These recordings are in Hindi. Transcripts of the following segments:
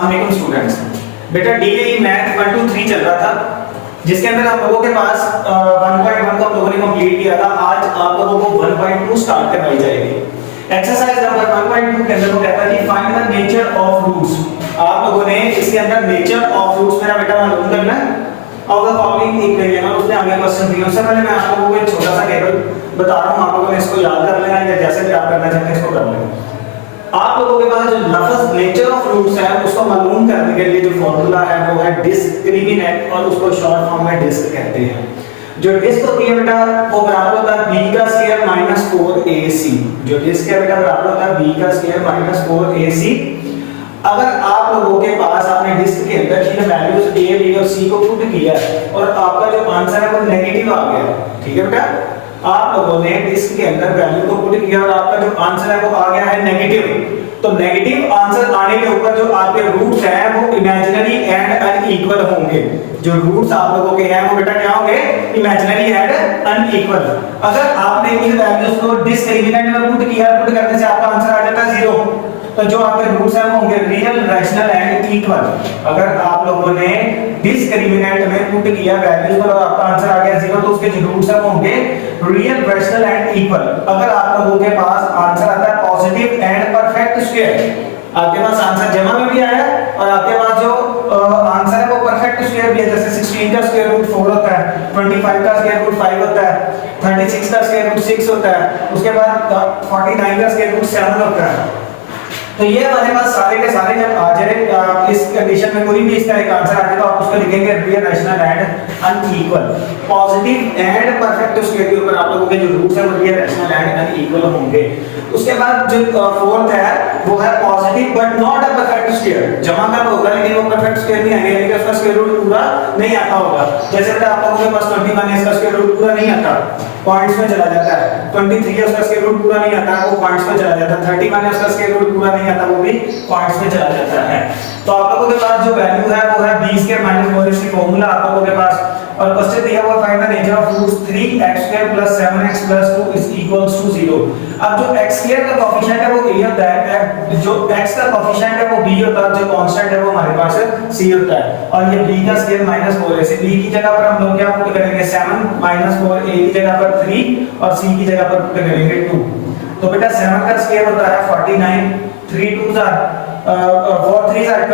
अस्सलाम स्टूडेंट्स, बेटा डीएई मैथ 1 2 3 चल रहा था जिसके अंदर हम लोगों के पास 1.1 को हम लोगों ने कंप्लीट किया था। आज आप लोगों को 1.2 स्टार्ट करवाई जाएगी। एक्सरसाइज नंबर 1.2 के अंदर वो कहता है कि find the nature of roots. आप लोगों ने इसके अंदर नेचर ऑफ रूट्स मेरा बेटा मालूम करना है। ऑफ द फॉलोइंग इक्वेशन और उसने आगे क्वेश्चन दिया। उससे पहले मैं आप लोगों को एक छोटा सा टेबल बता रहा हूं, आप लोगों ने इसको याद कर लेना या जैसे भी आप करना चाहते हैं इसको कर लेना। आप लोगों के पास जो लफ्ज नेचर ऑफ रूट्स है उसको मालूम करने के लिए जो फार्मूला है वो है डिस्क्रिमिनेंट और उसको शॉर्ट फॉर्म में डिस्क कहते हैं। जो डिस्क होती है बेटा वो बराबर होता है b का स्क्वायर माइनस 4ac। जो डिस्क है बेटा बराबर होता है b का स्क्वायर माइनस 4ac। अगर आप लोगों के पास आपने डिस्क के अंदर इन वैल्यूज a b और c को पुट किया और आपका जो आंसर है वो नेगेटिव आ गया, ठीक है बेटा, आप लोगों ने डिस्क के अंदर वैल्यू को पुट किया और आपका जो आंसर है वो आ गया है नेगेटिव, तो नेगेटिव आंसर आने के ऊपर जो आपके रूट्स हैं वो इमेजिनरी एंड अनइक्वल होंगे। जो रूट्स आप लोगों के हैं वो बेटा क्या होंगे? Imaginary and unequal. अगर आपने इन वैल्यूज को डिस्क्रिमिनेंट में पुट किया, पुट करने से आपका आंसर आ जाता है 0, तो जो आपके रूट्स हैं वो होंगे रियल, रैशनल एंड इक्वल। अगर आप लोगों ने डिस्क्रिमिनेंट में पुट किया वैल्यूज और आपका आंसर आ गया 0, तो उसके जो रूट्स हैं वो होंगे रियल, रैशनल एंड इक्वल। अगर आप लोगों के पास आंसर आता है पॉजिटिव एंड परफेक्ट स्क्वायर, आपके पास आंसर जमा में भी आया और आपके पास जो आंसर है वो परफेक्ट स्क्वायर भी है, जैसे 16 का स्क्वायर रूट 4 होता है, 25 का स्क्वायर रूट 5 होता है, 36 का स्क्वायर रूट 6 होता है, उसके बाद 49 का स्क्वायर रूट 7 होता है। तो ये हमारे पास सारे के सारे जब आ जाए इस कंडीशन में कोई भी इसका एक आंसर आ जाए तो आप उसको लिखेंगे real, rational and unequal. Positive and perfect square के ऊपर आप लोगों के जो रूट्स हैं वो रियल, रैशनल एंड अनइक्वल होंगे। उसके बाद जो फोर्थ है वो है positive but not a perfect square. जमा का होगा लेकिन वो परफेक्ट स्क्वायर नहीं आएगा, यानी कि उसका स्क्वायर रूट पूरा नहीं आता होगा। जैसे बेटा आप लोगों के पास 21 है, इसका स्क्वायर रूट पूरा नहीं आता, पॉइंट्स में चला जाता है। 23 है, उसका स्क्वायर रूट पूरा नहीं आता, वो पॉइंट्स में चला जाता है। 31 है, उसका स्क्वायर रूट पूरा नहीं आता, वो भी पॉइंट्स में चला जाता है। तो आप लोगों के पास जो वैल्यू है वो है b स्क्वायर माइनस 4 इसकी फार्मूला आप लोगों के पास। और क्वेश्चन दिया हुआ find the nature of roots 3x square plus 7x plus 2 is equals to 0। अब जो x स्क्वायर का कोएफिशिएंट है वो a होता है, जो x का कोएफिशिएंट है वो b होता है, जो कांस्टेंट है वो हमारे पास c होता है। और ये b का स्क्वायर माइनस 4 है, b की जगह पर हम लोग क्या पुट करेंगे 7 माइनस 4, a की जगह पर 3 और c की जगह पर पुट करेंगे 2। तो बेटा 7 का स्क्वायर होता है 49, 3 2s are 4 3s are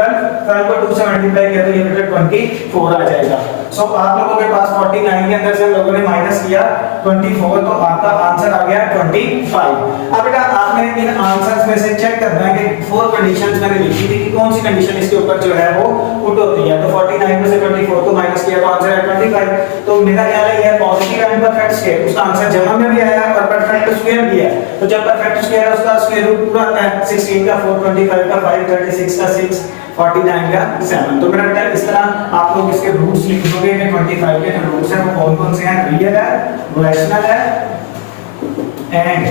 12 को 2 से मल्टीप्लाई किया तो ये बेटा 24 आ जाएगा। सो आप लोगों के पास 49 के अंदर से हम लोगों ने माइनस किया 24, तो आपका आंसर आ गया 25। अब बेटा आपने इन आंसर्स में से चेक करना है कि 4 कंडीशंस मैंने लिखी थी कि कौन सी कंडीशन इसके ऊपर जो है वो पुट होती है। तो 49 में से 24 को माइनस किया तो आंसर है 25। तो मेरा ख्याल है ये पॉजिटिव एंड परफेक्ट स्क्वायर, उसका आंसर जमा में भी आया और परफेक्ट स्क्वायर भी है। तो जब परफेक्ट स्क्वायर है उसका स्क्वायर रूट पूरा आता है, 16 का 4, 25 का 5, 36 का 6, 49 का 7। तो मेरा बेटा इस तरह आप लोग इसके रूट्स लिख दोगे कि 25 के जो रूट्स हैं वो कौन-कौन से हैं? रियल है, रैशनल है एंड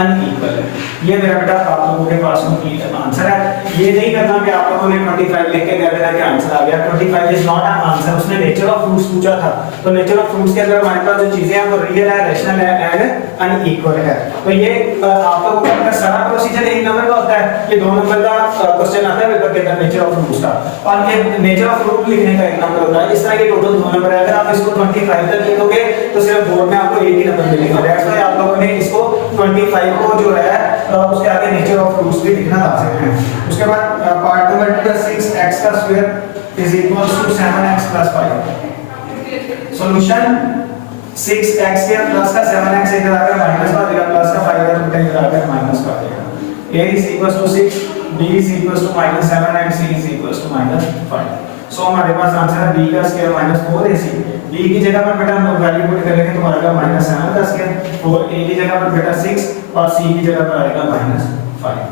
अनइक्वल है। ये मेरा बेटा आप लोगों के पास कंप्लीट आंसर है। ये नहीं करना कि आप लोगों ने 25 लिख के कह देना कि आंसर आ गया। 25 इज नॉट एन आंसर। उसने नेचर ऑफ फ्रूट्स पूछा था, तो नेचर ऑफ फ्रूट्स के अंदर हमारे पास जो चीजें हैं वो रियल है, रैशनल है एंड अनइक्वल है। तो ये आप लोगों का सारा प्रोसीजर 1 नंबर का होता है। ये 2 नंबर का क्वेश्चन आता है पेपर के अंदर नेचर ऑफ फ्रूट्स का, और ये नेचर ऑफ फ्रूट लिखने का 1 नंबर होता है। इस तरह के टोटल 2 नंबर है। अगर आप इसको 25 तक लिखोगे तो सिर्फ बोर्ड में आपको 1 ही नंबर मिलेगा। दैट्स व्हाई आप लोगों ने इसको 25 को जो है उसके आगे नेचर ऑफ फ्रूट्स भी लिखना लाजिम है। उसके बाद पार्ट नंबर 2 6x का square is equals to 7x plus 5। Solution 6x के प्लस का 7x इधर आकर माइनस का देगा, प्लस का 5 इधर उल्टा इधर आकर माइनस का देगा। a is equals to 6, b is equals to -7 and c is equals to -5। सो हमारे पास आंसर है b का स्क्वायर -4ac। b की जगह पर बेटा हम लोग वैल्यू पुट करेंगे तो आएगा -7 का स्क्वायर, 4a की जगह पर बेटा 6 और c की जगह पर आएगा -5।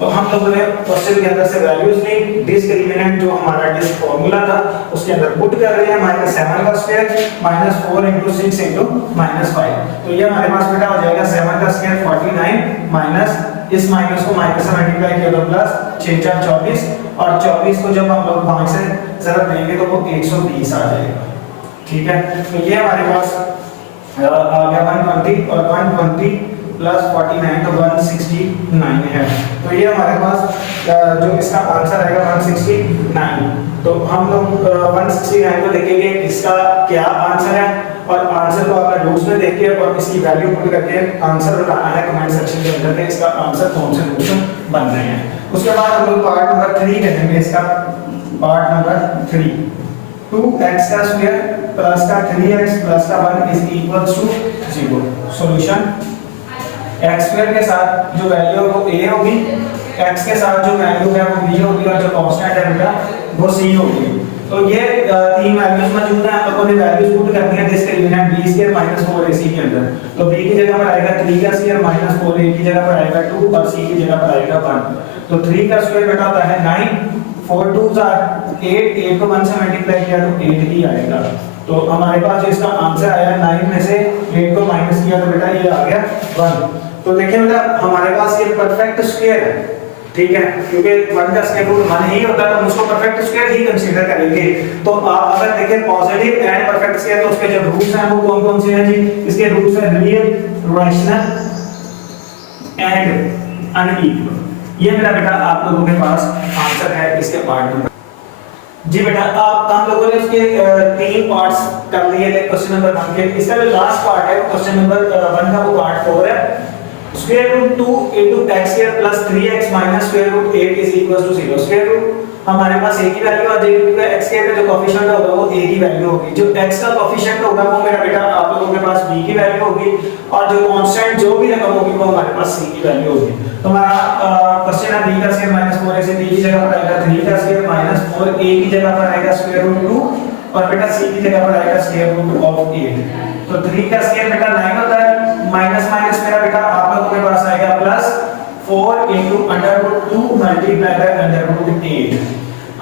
तो हम लोगों ने क्वेश्चन के अंदर से वैल्यूज ली, डिस्क्रिमिनेंट जो हमारा डिस्क फार्मूला था उसके अंदर पुट कर रहे हैं -7 का स्क्वायर -4 * 6 * -5। तो ये हमारे पास बेटा हो जाएगा 7 का स्क्वायर 49 माइनस इस माइनस को माइनस से मल्टीप्लाई किया तो प्लस 6 4 24, और 24 को जब हम लोग 5 से ज़रब देंगे तो वो 120 आ जाएगा। ठीक है, तो ये हमारे पास आ गया 120 और 120 प्लस 49 तो 169 है। तो ये हमारे पास जो इसका आंसर आएगा 169। तो हम लोग 169 को देखेंगे इसका क्या आंसर है, और आंसर को आपने रूट्स में देख के और इसकी वैल्यू पुट करके आंसर बताना है कमेंट सेक्शन के अंदर में इसका आंसर कौन से रूट्स बन रहे हैं। उसके बाद हम लोग पार्ट नंबर 3 करेंगे। इसका पार्ट नंबर 3 2x का स्क्वायर प्लस का 3x प्लस का 1 is equal to 0। Solution x square के साथ जो वैल्यू है वो a होगी, x के साथ जो वैल्यू है वो b होगी, और जो कांस्टेंट है बेटा वो c होगी। तो ये तीन वैल्यूज मौजूद हैं, हम लोगों ने वैल्यूज पुट करनी है discriminant b square minus 4ac के अंदर। तो b की जगह पर आएगा 3 का स्क्वायर माइनस 4a की जगह पर आएगा 2 और c की जगह पर आएगा 1। तो 3 का स्क्वायर बेटा होता है 9, 4 2s आर 8, 8 को 1 से मल्टीप्लाई किया तो 8 ही आएगा। तो हमारे पास जो इसका आंसर आया 9 में से 8 को माइनस किया तो बेटा ये आ गया 1। तो देखिए बेटा हमारे पास ये परफेक्ट स्क्वायर है, ठीक है, क्योंकि 1 का स्क्वायर रूट 1 ही होता है तो हम उसको परफेक्ट स्क्वायर ही कंसीडर करेंगे। तो आप अगर देखें पॉजिटिव एंड परफेक्ट स्क्वायर तो उसके जो रूट्स हैं वो कौन-कौन से हैं जी? इसके रूट्स हैं रियल, रैशनल एंड अनइक्वल। ये मेरा बेटा आप लोगों के पास आंसर है इसके पार्ट नंबर। जी बेटा आप हम लोगों ने इसके 3 पार्ट्स कर लिए थे क्वेश्चन नंबर 1 के। इसका जो लास्ट पार्ट है क्वेश्चन नंबर 1 का वो पार्ट 4 है। Square root 2 into x square plus 3x minus square root 8 is equal to 0। Square root हमारे पास a की वैल्यू आ जाएगी, क्योंकि x स्क्वायर का जो कोएफिशिएंट होगा वो a की वैल्यू होगी। जो x का कोएफिशिएंट होगा वो मेरा बेटा आप लोगों के पास b की वैल्यू होगी, और जो कांस्टेंट जो भी रकम होगी वो हमारे पास c की वैल्यू होगी। तो हमारा क्वेश्चन है b का स्क्वायर माइनस 4a से b की जगह पर आएगा 3 का स्क्वायर माइनस 4a की जगह पर आएगा स्क्वायर रूट 2 और बेटा c की जगह पर आएगा स्क्वायर रूट ऑफ 8। तो 3 का स्क्वायर बेटा 9 होता है, माइनस माइनस मेरा बेटा आप लोगों के पास आएगा plus 4 into under root 2 multiply by under root 8,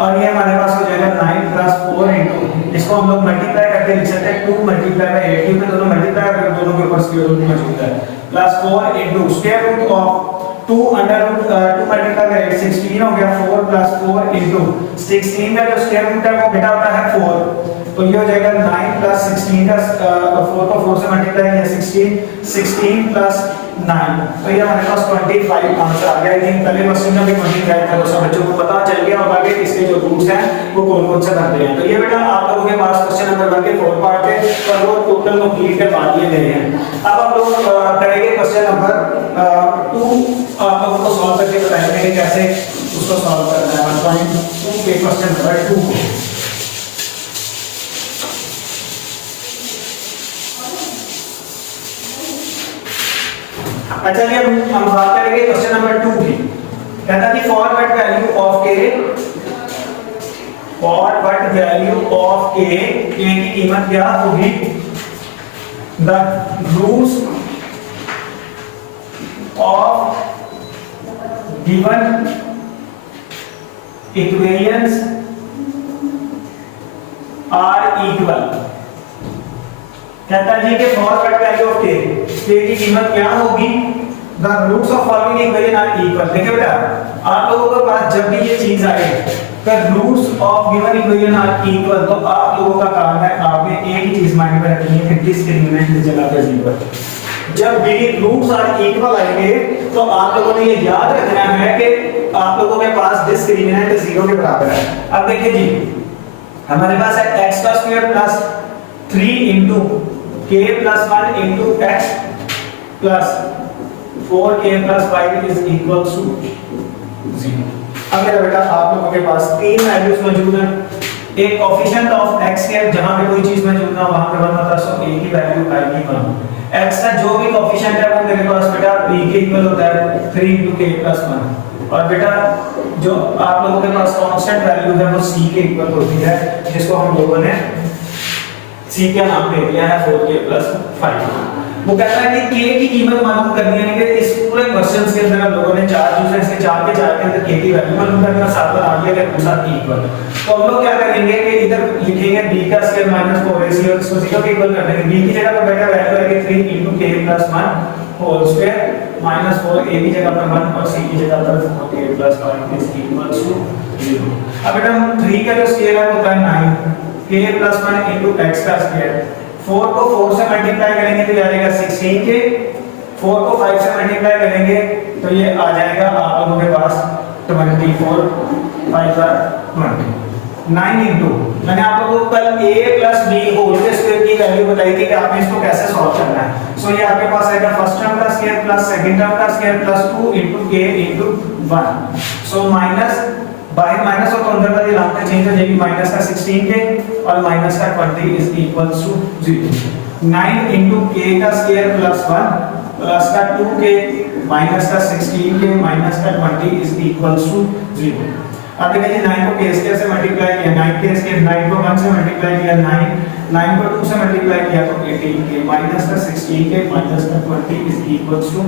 और ये हमारे पास हो जाएगा 9 प्लस 4 into इसको हम लोग मल्टीप्लाई करके लिख सकते हैं 2 मल्टीप्लाई बाय 8, क्योंकि दोनों मल्टीप्लाई करके दोनों के ऊपर स्क्वायर रूट मौजूद है, plus 4 into square root of 2 under root 2 multiply by 8 16 हो गया, 4 प्लस 4 into 16 का जो स्क्वायर रूट है वो बेटा होता है 4। तो ये हो जाएगा 9 प्लस 16 का 4 को 4 से मल्टीप्लाई किया 16 प्लस 9, तो ये हमारे पास 25 आंसर आ गया। लेकिन पहले क्वेश्चन में भी 25 था, तो सब बच्चों को पता चल गया होगा कि इसके जो रूट्स हैं वो कौन-कौन से बनते हैं। तो ये बेटा आप लोगों के पास क्वेश्चन नंबर 1 के 4 पार्ट थे और वो टोटल कंप्लीट करवा दिए गए हैं। अब हम लोग करेंगे क्वेश्चन नंबर 2, आप लोगों को सॉल्व करके बताएंगे कि कैसे उसको सॉल्व करना है 1.2 के क्वेश्चन नंबर 2 को। अच्छा ये हम बात करेंगे क्वेश्चन नंबर 2 की। कहता कि for what value of k, for what value of k, k की कीमत क्या होगी? The roots of given equations are equal. कहता है जी कि for what value of k, k की कीमत क्या होगी? The roots of following equation are equal. देखिए बेटा आप लोगों के पास जब भी ये चीज आए कि roots of given equation are equal, तो आप लोगों का काम है आपने एक ही चीज माइंड में रखनी है कि डिस्क्रिमिनेंट की जगह पर 0। जब भी रूट्स आर इक्वल आएंगे तो आप लोगों ने ये याद रखना है कि आप लोगों के पास डिस्क्रिमिनेंट 0 के बराबर है। अब देखिए जी हमारे पास है x का square plus 3 into k plus 1 into x plus 4k plus 5 is equal to 0। अब मेरा बेटा आप लोगों के पास तीन वैल्यूज मौजूद हैं। एक कोएफिशिएंट ऑफ x के जहां पे कोई चीज मौजूद ना वहां पे 1 होता है, सो a की वैल्यू आएगी 1। x का जो भी कोएफिशिएंट है वो मेरे पास बेटा b के इक्वल होता है 3 into k plus 1, और बेटा जो आप लोगों के पास कांस्टेंट वैल्यू है वो c के इक्वल होती है, जिसको हम लोगों ने c का नाम दे दिया है 4k plus 5। वो कहता है कि k की कीमत मालूम करनी है कि इस पूरे क्वेश्चन के अंदर हम लोगों ने चार यूज है, इसके चार के अंदर k की वैल्यू मालूम करनी है, साथ में आ गया कि दूसरा इक्वल। तो हम लोग क्या करेंगे कि इधर लिखेंगे b का स्क्वायर माइनस 4ac और इसको 0 के इक्वल कर देंगे। b की जगह पर बेटा वैल्यू आएगी 3 into k plus 1 whole square minus 4a की जगह पर 1 और c की जगह पर 4k plus 5 is equal to 0। अब बेटा 3 का जो स्क्वायर है वो होता है 9, k plus 1 into x का स्क्वायर, 4 को 4 से मल्टीप्लाई करेंगे तो आ जाएगा 16k, 4 को 5 से मल्टीप्लाई करेंगे तो ये आ जाएगा आप लोगों के पास 24, 5 are 20। 9 इंटू, मैंने आप लोगों को कल a प्लस बी होल के स्क्वायर की वैल्यू बताई थी कि आपने इसको कैसे सॉल्व करना है। सो ये आपके पास आएगा फर्स्ट टर्म का स्क्वायर प्लस सेकंड टर्म का square plus 2 into k into 1। So minus बाहर माइनस और अंदर का ये लाते चेंज हो जाएगी, माइनस का 16k और माइनस का 20 is equals to 0। 9 into k का स्क्वायर प्लस 1 प्लस का 2k माइनस का 16k माइनस का 20 इज इक्वल्स टू 0। अब देखिए 9 को k स्क्वायर से मल्टीप्लाई किया, 9k स्क्वायर 9 को 1 से मल्टीप्लाई किया, 9 को 2 से मल्टीप्लाई किया तो 18k माइनस का 16k माइनस का 20 इज इक्वल्स टू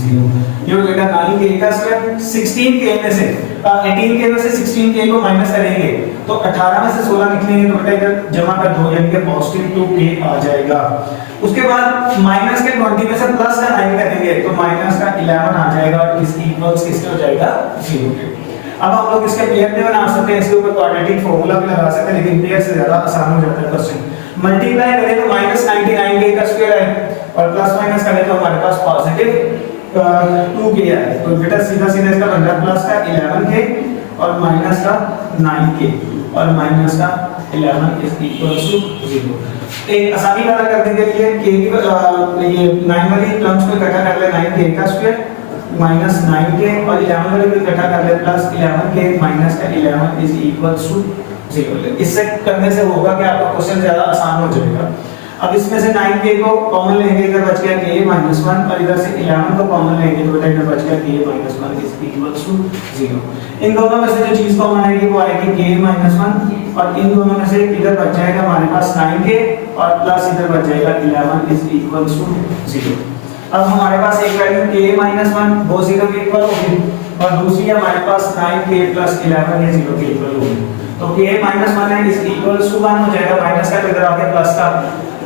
0। ये हो जाएगा 9k का स्क्वायर 16k में से 18k में से 16k को माइनस करेंगे तो 18 में से 16 निकलेंगे तो बेटा इधर जमा कर दो यानी कि पॉजिटिव 2k आ जाएगा। उसके बाद माइनस के 20 में से प्लस का 9 करेंगे तो माइनस का 11 आ जाएगा और इस इक्वल्स किसके हो जाएगा 0 के। अब हम लोग इसके पेयर भी बना सकते हैं, इसके ऊपर क्वाड्रेटिक फार्मूला भी लगा सकते हैं, लेकिन पेयर से ज्यादा आसान हो जाता है क्वेश्चन। मल्टीप्लाई करें तो -99k का स्क्वायर है और प्लस माइनस करें तो हमारे पास पॉजिटिव 2k है। तो बेटा सीधा सीधा इसका बनता है प्लस का 11k और माइनस का 9k और माइनस का 11 इज इक्वल्स टू 0। एक आसानी वाला करने के लिए k की ये 9 वाली टर्म्स को इकट्ठा कर ले, 9k का स्क्वायर माइनस 9k और 11 वाले को इकट्ठा कर ले प्लस 11k माइनस का 11 इज इक्वल्स टू 0। इससे करने से होगा कि आपका क्वेश्चन ज्यादा आसान हो जाएगा। अब इसमें से 9k को कॉमन लेंगे, इधर बच गया k माइनस 1 और इधर से 11 को कॉमन लेंगे तो बेटा इधर बच गया k minus 1 is equals to 0। इन दोनों में से जो चीज कॉमन आएगी वो आएगी k माइनस 1 और इन दोनों में से इधर बच जाएगा हमारे पास 9k और प्लस इधर बच जाएगा 11 इज इक्वल्स टू 0। अब हमारे पास एक वैल्यू k माइनस 1 वो 0 के इक्वल होगी और दूसरी हमारे पास 9k प्लस 11 ये 0 के इक्वल होगी। तो k माइनस 1 है इस इक्वल्स टू 1 हो जाएगा, माइनस का इधर आके प्लस का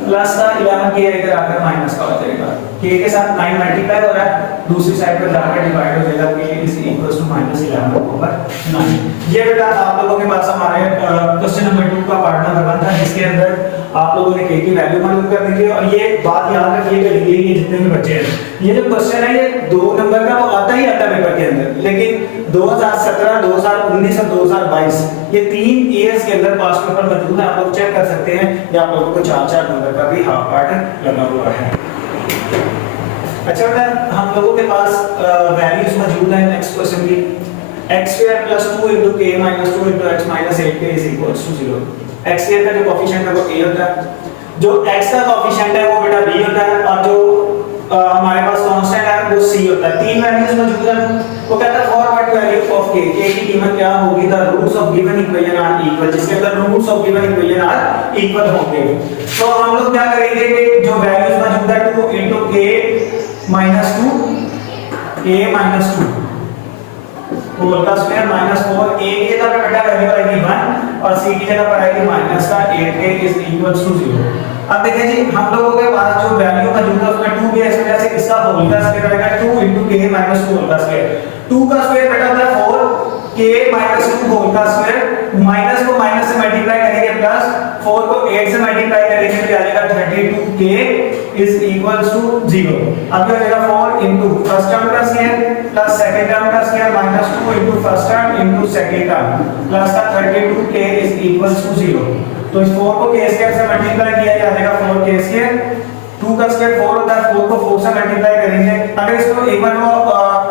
11k इधर आकर माइनस का हो जाएगा। k के साथ 9 मल्टीप्लाई हो रहा है, दूसरी साइड पर जाकर डिवाइड हो जाएगा, k is equals to -11 over 9। ये बेटा आप लोगों के पास हमारे क्वेश्चन नंबर 2 का पार्ट नंबर 1 था जिसके अंदर आप लोगों ने k की वैल्यू मालूम कर दी थी। और ये बात याद रखिएगा, ये जितने भी बच्चे हैं, ये जो क्वेश्चन है ये 2 नंबर का वो आता ही आता है पेपर के अंदर, लेकिन 2017, 2019 और 2022 ये 3 ईयर्स के अंदर पास पेपर मौजूद है, आप लोग चेक कर सकते हैं। या आप लोगों को 4-4 नंबर का भी हाफ पार्ट लगा हुआ है। अच्छा बेटा हम लोगों के पास वैल्यूज मौजूद है नेक्स्ट क्वेश्चन की, x² + 2 * k - 2 * x - 8k = 0। x का जो कोएफिशिएंट है वो a होता है, जो x का कोएफिशिएंट है वो बेटा b होता है और जो हमारे पास कांस्टेंट है वो c होता है। 3 वैल्यूज मौजूद है। वो कहता है for what value of k, k की कीमत क्या होगी, the roots of given equation are equal, जिसके अंदर roots of given equation are equal होंगे। तो हम लोग क्या करेंगे कि जो वैल्यूज मौजूद है 2 * k - 2 होल का स्क्वायर -4 a की जगह पर बेटा वैल्यू आएगी 1 और c की जगह पर आएगी -8k इज इक्वल्स टू 0। अब देखिए जी हम लोगों के पास जो वैल्यू मौजूद है उसमें 2 भी है, इस वजह से इसका होल का स्क्वायर आएगा 2 * k - 2 होल का स्क्वायर। 2 का स्क्वायर बेटा होता है 4, k - 2 होल का स्क्वायर, माइनस को माइनस से मल्टीप्लाई करेंगे प्लस 4 को 8 से मल्टीप्लाई करेंगे तो आ जाएगा 32k इज इक्वल्स टू 0। अब क्या हो जाएगा 4 इंटू फर्स्ट टर्म का स्क्वायर प्लस सेकंड टर्म का square minus 2 into first term into second term plus का 32k इज इक्वल्स टू 0। तो इस 4 को k स्क्वायर से मल्टीप्लाई किया जाएगा 4k स्क्वायर, 2 का स्क्वायर 4 होता है, 4 को 4 से मल्टीप्लाई करेंगे। अगर इसको एक बार वो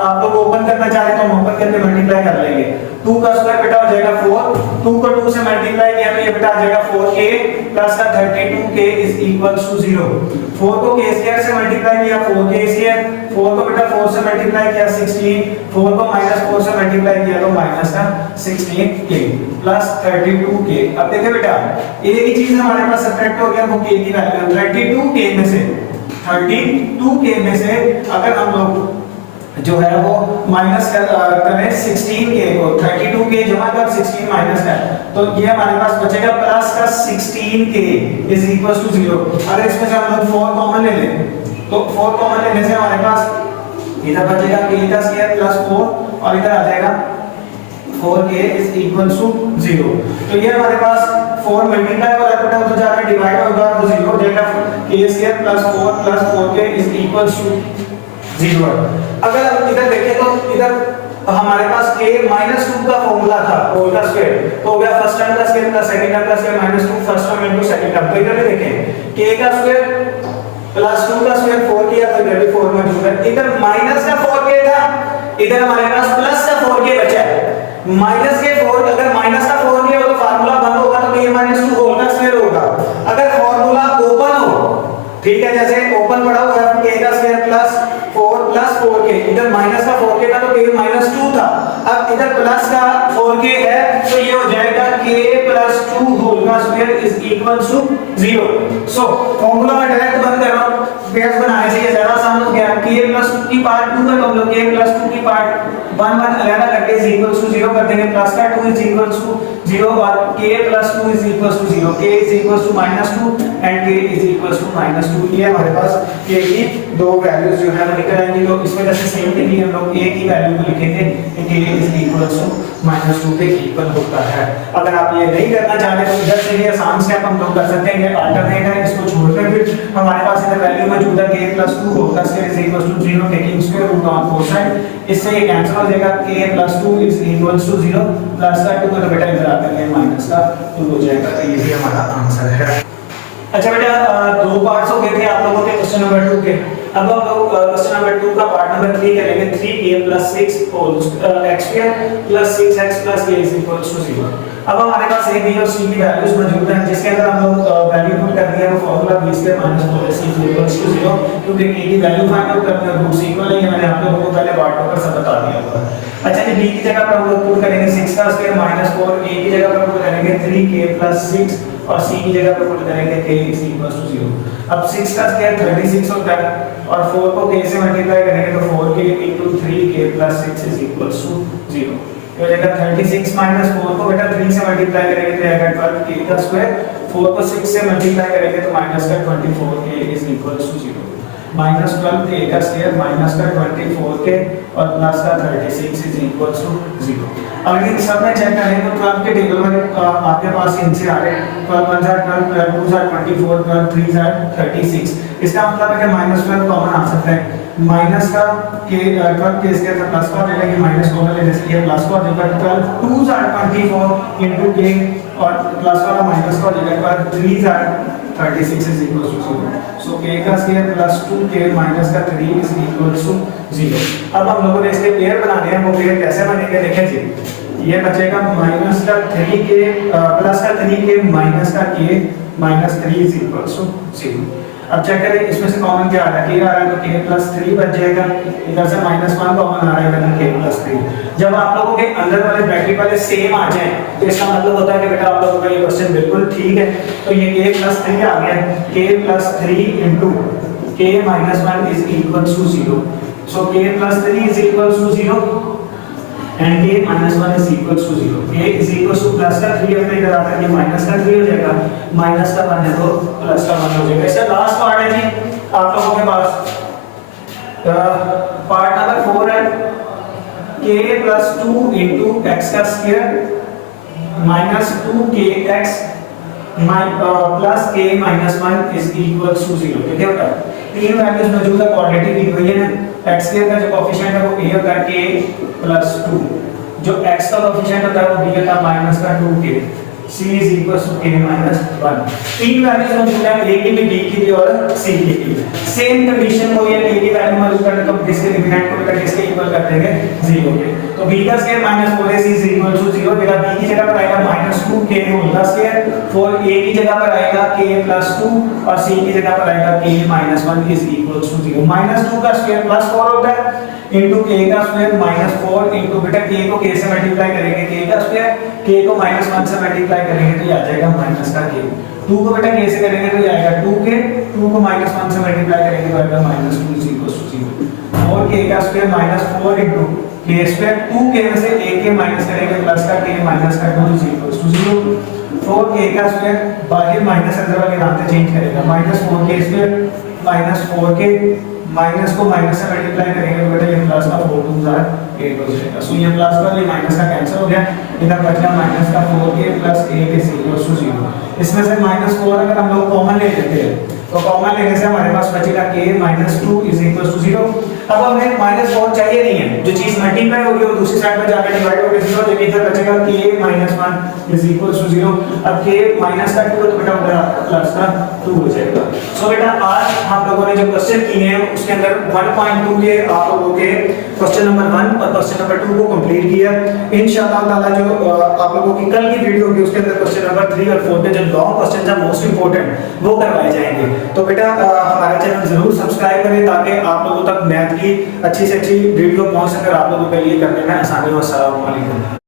आप लोग ओपन करना चाहे तो हम ओपन करके मल्टीप्लाई कर लेंगे। 2 का स्क्वायर बेटा हो जाएगा 4, 2 को 2 से मल्टीप्लाई किया तो ये बेटा आ जाएगा 4k प्लस का 32k इज इक्वल्स टू 0। 4 को k स्क्वायर से मल्टीप्लाई किया 4k स्क्वायर, 4 को बेटा 4 से मल्टीप्लाई किया 16, 4 को -4 से मल्टीप्लाई किया तो माइनस का 16k प्लस 32k। अब देखिए बेटा एक ही चीज हमारे पास सब्ट्रैक्ट हो गया, वो k की वैल्यू 32k में से 32k में से अगर हम लोग जो है वो माइनस करें 16k को, 32k जमा कर 16 माइनस कर तो ये हमारे पास बचेगा प्लस का 16k इज इक्वल टू 0। अगर इसमें से हम लोग 4 कॉमन ले लें तो 4 कॉमन लेने से हमारे पास इधर बचेगा k का स्क्वायर प्लस 4 और इधर आ जाएगा 4k इज इक्वल टू 0। तो ये हमारे पास 4 मल्टीप्लाई और अपना उधर जाकर डिवाइड होगा तो 0 हो जाएगा। k square plus 4 plus 4k is equal to 0। अगर आप इधर देखें तो इधर हमारे पास k -2 का फॉर्मूला था, होल का स्क्वायर तो हो गया फर्स्ट टर्म का स्क्वायर प्लस सेकंड टर्म का square -2 first term into second term. तो इधर भी देखें k का स्क्वायर प्लस 2 का स्क्वायर 4 किया तो इधर भी 4 मौजूद है। इधर माइनस का 4k था, इधर हमारे पास प्लस का 4k बचा है। माइनस के 4 अगर माइनस का 4k हो तो फार्मूला बंद होगा तो k -2 होल का स्क्वायर होगा। अगर फार्मूला ओपन हो, ठीक है, जैसे ओपन पड़ा हुआ है k का स्क्वायर प्लस 4 प्लस 4k, इधर माइनस का 4k था तो k -2 था, अब इधर प्लस का 4k है तो ये हो जाएगा k + 2 होल का square is equal to 0। So formula में डायरेक्ट बंद कर रहा हूं, बेस बनाने से ये ज्यादा आसान हो गया। k + 2 की पार्ट 2 में हम लोग k + 2 की पार्ट 1 1 अलग करके इज इक्वल टू 0 कर देंगे, प्लस का 2 इज इक्वल टू 0 और k + 2 is equal to 0, k is equal to -2 and k is equal to -2। ये हमारे पास k की दो वैल्यूज जो है वो निकल आएंगी। तो इसमें जैसे सेम थिंग ही हम लोग a की वैल्यू को लिखेंगे k इज इक्वल टू -2 के इक्वल होता है। अगर आप ये नहीं करना चाहते तो इधर से भी आसान स्टेप हम लोग कर सकते हैं, ये अल्टरनेट है, इसको छोड़कर फिर हमारे पास इधर वैल्यू मौजूद है k + 2 होल का square is equal to 0 taking square root on both side. इससे ये कैंसिल हो जाएगा, k + 2 is equal to 0 plus का 2 को तो बेटा इधर आकर ये माइनस का 2 हो जाएगा। तो ये भी हमारा आंसर है। अच्छा बेटा, दो पार्ट्स हो गए थे आप लोगों के क्वेश्चन नंबर 2 के। अब हम लोग क्वेश्चन नंबर 2 का पार्ट नंबर 3 करेंगे। 3k + 6 whole x² + 6x + k is equal to 0। अब हमारे पास a b और c की वैल्यूज मौजूद हैं, जिसके अंदर हम लोग वैल्यू पुट कर दिया, वो formula b² - 4ac is equal to 0, क्योंकि a की वैल्यू फाइंड आउट करनी है, रूट्स इक्वल है, ये मैंने आप लोगों को पहले पार्ट पर सब बता दिया हुआ है। अच्छा जी, b की जगह पर हम लोग पुट करेंगे 6 का स्क्वायर -4, a की जगह पर पुट करेंगे 3k + 6 और c की जगह पर पुट करेंगे k इज इक्वल टू 0। अब 6 का स्क्वायर 36 होता है और 4 को k से मल्टीप्लाई करेंगे तो 4k * 3k + 6 is equal to 0। तो जगह 36 - 4 को बेटा 3 से मल्टीप्लाई करेंगे तो आएगा 12k का स्क्वायर, 4 को 6 से मल्टीप्लाई करेंगे तो -24k is equal to 0। -12k का स्क्वायर -24k और प्लस का 36 इज इक्वल टू 0। अगर इन सब में चेक करें तो 12 के टेबल में आपके पास इनसे आ रहे हैं 12 1 12 12 2 24 12 3 36। इसका मतलब है कि -12 कॉमन आ सकता है, माइनस का k 12 के स्क्वायर का प्लस का हो जाएगा, ये माइनस कॉमन लेने से ये प्लस का हो जाएगा। 12 2 24 इनटू k और प्लस वाला माइनस का हो जाएगा 3 36 is equal to 0। So k का स्क्वायर प्लस 2k माइनस का 3 इज इक्वल टू 0। अब हम लोगों ने इसके पेयर बनाने हैं, वो पेयर कैसे बनेंगे देखें जी। ये बचेगा माइनस का 3k प्लस का 3k माइनस का k minus 3 is equal to 0। अब चेक करें इसमें से कॉमन क्या आ रहा है, k आ रहा है तो k + 3 बच जाएगा, इधर से -1 कॉमन आ रहा है इधर k + 3। जब आप लोगों के अंदर वाले ब्रैकेट वाले सेम आ जाएं तो इसका मतलब होता है कि बेटा आप लोगों का ये क्वेश्चन बिल्कुल ठीक है। तो ये k + 3 आ गया, k + 3 * k - 1 is equal to 0। So k + 3 is equal to 0 and k - 1 is equal to 0। k is equal to plus का 3 अपने इधर आकर ये माइनस का 3 हो जाएगा, माइनस का 1 है तो प्लस का 1 हो जाएगा। इसका लास्ट पार्ट है जी आप लोगों के पास पार्ट नंबर 4 है k + 2 * x का square -2kx plus k - 1 is equal to 0। ठीक है बेटा, तीन वैल्यूज मौजूद है, क्वाड्रेटिक इक्वेशन है। x स्क्वायर का जो कोएफिशिएंट है वो a होता है k + 2, जो x का कोएफिशिएंट होता है वो b होता है -2k, c is equal to k - 1। तीन वैल्यूज मौजूद है, a की भी, b की भी और c की भी। सेम कंडीशन को ये a की वैल्यू मौजूद करने को किसके डिफरेंट को बेटा किसके इक्वल कर देंगे 0 के। तो b का square -4ac is equal to 0, बेटा b की जगह पर आएगा -2k होल का स्क्वायर, 4a की जगह पर आएगा k + 2 और c की जगह पर आएगा k - 1 इज इक्वल टू 0। -2 का स्क्वायर +4 होता है इनटू k का स्क्वायर -4 इनटू बेटा k को k से मल्टीप्लाई करेंगे k का स्क्वायर, k को -1 से मल्टीप्लाई करेंगे तो ये आ जाएगा माइनस का k। 2 को बेटा k से करेंगे तो ये आएगा 2k, 2 को -1 से मल्टीप्लाई करेंगे तो आएगा -2 इज इक्वल टू 0। 4k का square -4 into k square, 2k में से ak माइनस करेंगे प्लस का k माइनस का 2 इज इक्वल टू 0। 4k का स्क्वायर बाहर माइनस अंदर वाले नाम से चेंज करेगा, -4k स्क्वायर -4k माइनस को माइनस से मल्टीप्लाई करेंगे तो बेटा ये प्लस का 4 2 8 हो जाएगा। सो ये प्लस का ये माइनस का कैंसिल हो गया, इधर बचा माइनस का 4k plus 8 is equal to 0। इसमें से -4 अगर हम लोग कॉमन ले लेते हैं तो कॉमन लेने से हमारे पास बचेगा k -2 इज इक्वल टू 0। अब हमें -4 चाहिए नहीं है, जो चीज मल्टीप्लाई होगी वो दूसरी साइड पर जाकर डिवाइड होकर 0 हो जाएगी, इधर बचेगा k -1 इज इक्वल टू 0। अब k -2 तो बेटा उधर प्लस का 2 हो जाएगा। सो बेटा आज हम लोगों ने जो क्वेश्चन किए हैं उसके अंदर 1.2 के आप लोगों के क्वेश्चन नंबर 1 और क्वेश्चन नंबर 2 को कंप्लीट किया। इंशाअल्लाह ताला जो आप लोगों की कल की वीडियो होगी उसके अंदर क्वेश्चन नंबर 3 और 4 के जो लॉन्ग क्वेश्चन है मोस्ट इंपोर्टेंट वो करवाए जाएंगे। तो बेटा हमारा चैनल जरूर सब्सक्राइब करें ताकि आप लोगों तक मैथ की अच्छी से अच्छी वीडियो पहुंच सके, आप लोगों के लिए करने में आसानी हो। अस्सलाम वालेकुम।